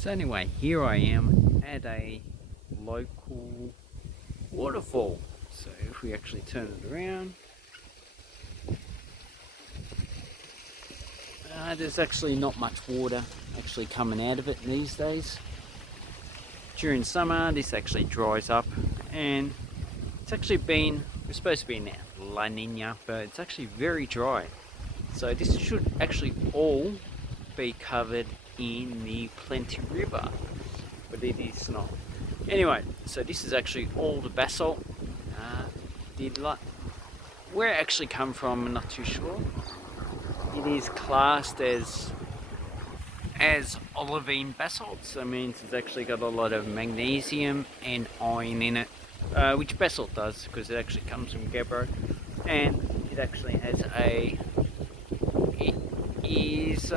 So anyway, here I am at a local waterfall. So if we actually turn it around, there's actually not much water actually coming out of it these days. During summer this actually dries up, and it's actually we're supposed to be in La Nina, but it's actually very dry. So this should actually all be covered in the Plenty River, but it is not. Anyway, so this is actually all the basalt. Where it actually come from, I'm not too sure. It is classed as olivine basalt, so it means it's actually got a lot of magnesium and iron in it, which basalt does because it actually comes from gabbro, and it actually has it is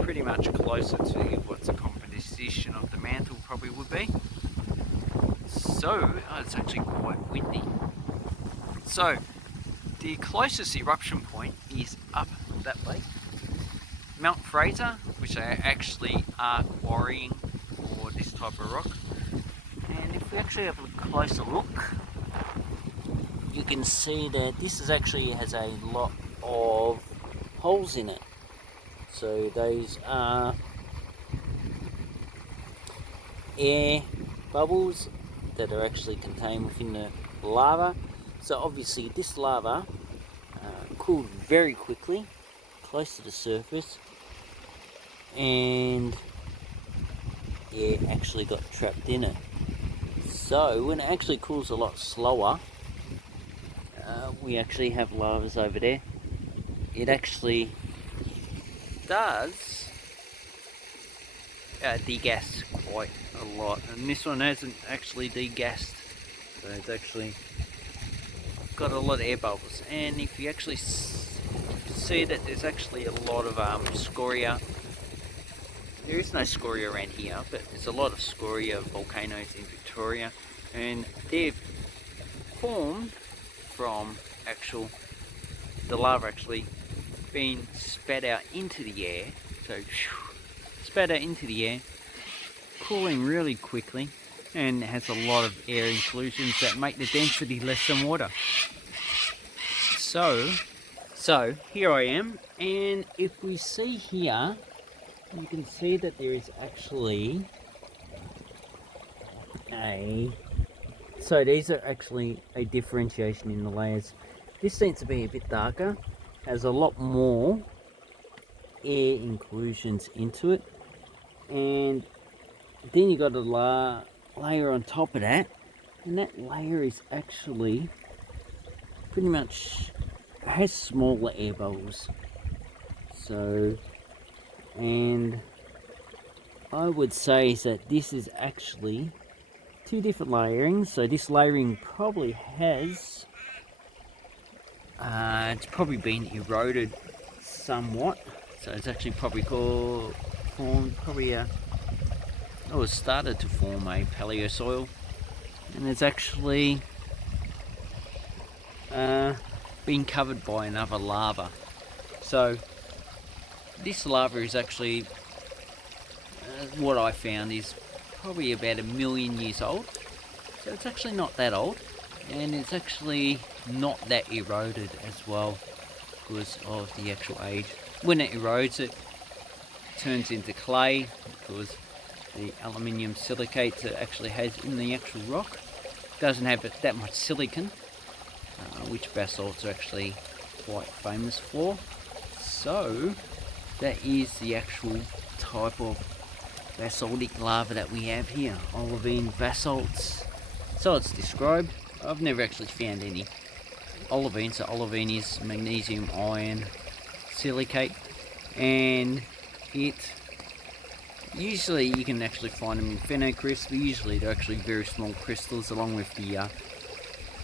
pretty much closer to what the composition of the mantle probably would be. So it's actually quite windy. So the closest eruption point is up that way, Mount Fraser, which they actually are quarrying for this type of rock. And if we actually have a closer look, you can see that this has a lot of holes in it. So those are air bubbles that are actually contained within the lava. So obviously this lava cooled very quickly close to the surface, and air actually got trapped in it. So when it actually cools a lot slower, we actually have lavas over there. It actually does degas quite a lot, and this one hasn't actually degassed, so it's actually got a lot of air bubbles. And if you actually see that there's actually a lot of scoria. There is no scoria around here, but there's a lot of scoria volcanoes in Victoria, and they've formed from the lava actually being spat out into the air. So spat out into the air, cooling really quickly, and has a lot of air inclusions that make the density less than water. So here I am, and if we see here, you can see that there is actually so these are actually a differentiation in the layers. This seems to be a bit darker, has a lot more air inclusions into it, and then you got a layer on top of that, and that layer is actually pretty much has smaller air bubbles. So, and I would say that this is actually two different layerings. So this layering probably has it's probably been eroded somewhat, so it's actually probably started to form a paleosoil, and it's actually been covered by another lava. So this lava is actually what I found is probably about 1 million years old. So it's actually not that old, and it's actually not that eroded as well because of the actual age. When it erodes, it turns into clay because the aluminium silicates it actually has in the actual rock doesn't have that much silicon, which basalts are actually quite famous for. So that is the actual type of basaltic lava that we have here, olivine basalts. So it's described. I've never actually found any olivine. So olivine is magnesium, iron, silicate, and usually you can actually find them in phenocrysts, but usually they're actually very small crystals along with the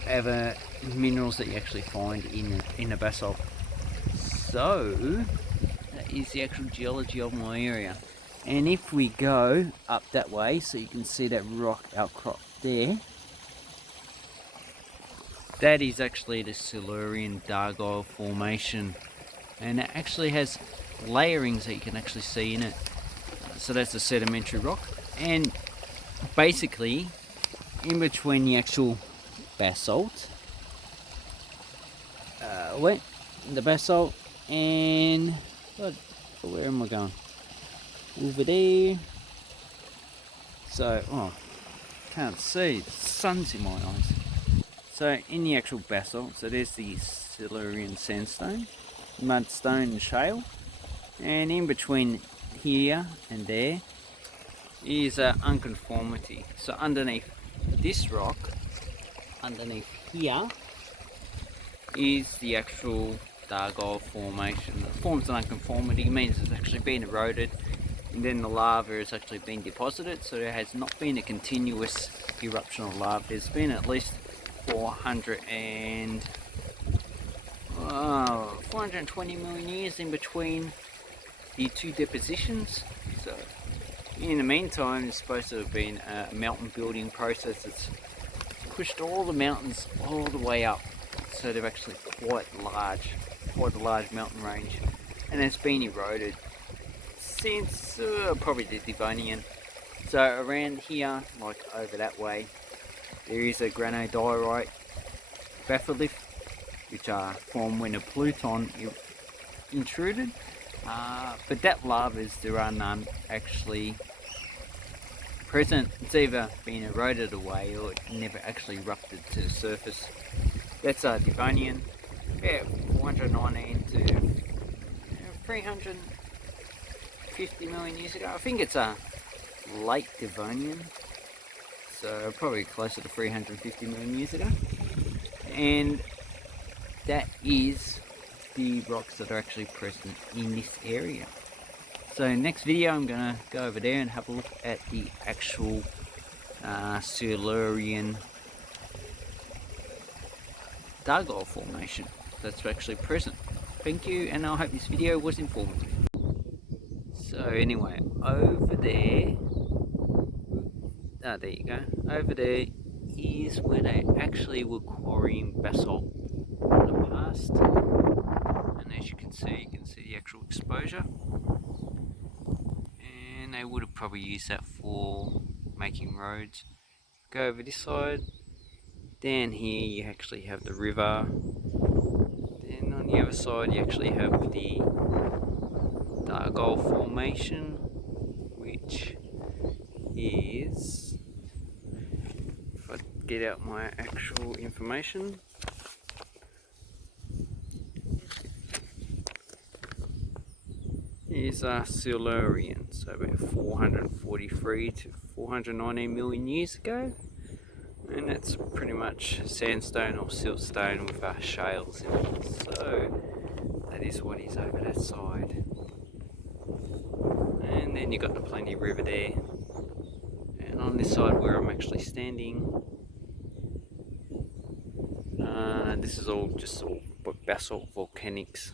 other minerals that you actually find in a basalt. So that is the actual geology of my area. And if we go up that way, so you can see that rock outcrop there, that is actually the Silurian Dargile Formation, and it actually has layerings that you can actually see in it. so that's a sedimentary rock, and basically in between the actual basalt, the basalt, and where am I going? Over there. So, can't see. The sun's in my eyes. So, in the actual basalt, so there's the Silurian sandstone, mudstone, and shale, and in between here and there is unconformity. So, underneath this rock, underneath here, is the actual Dargol formation. It forms an unconformity, means it's actually been eroded, and then the lava has actually been deposited, so there has not been a continuous eruption of lava. There's been at least 420 million years in between the two depositions. So in the meantime, there's supposed to have been a mountain building process that's pushed all the mountains all the way up, so they're actually quite a large mountain range, and it's been eroded since probably the Devonian. So around here, like over that way, there is a granodiorite batholith, which formed when a pluton intruded, but that there are none actually present. It's either been eroded away or it never actually erupted to the surface. That's Devonian, yeah, 419 to 350 million years ago. I think it's a late Devonian, so probably closer to 350 million years ago. And that is the rocks that are actually present in this area. So next video I'm going to go over there and have a look at the actual Silurian Dargol formation that's actually present. Thank you, and I hope this video was informative. So anyway, over there, there you go, over there is where they actually were quarrying basalt in the past, and as you can see the actual exposure, and they would have probably used that for making roads. Go over this side, down here you actually have the river, then on the other side you actually have the Dargol formation, which is, if I get out my actual information, is Silurian, so about 443 to 419 million years ago, and that's pretty much sandstone or siltstone with shales in it. So that is what is over that side, and then you've got the Plenty River there, and on this side where I'm actually standing, this is all just basalt volcanics.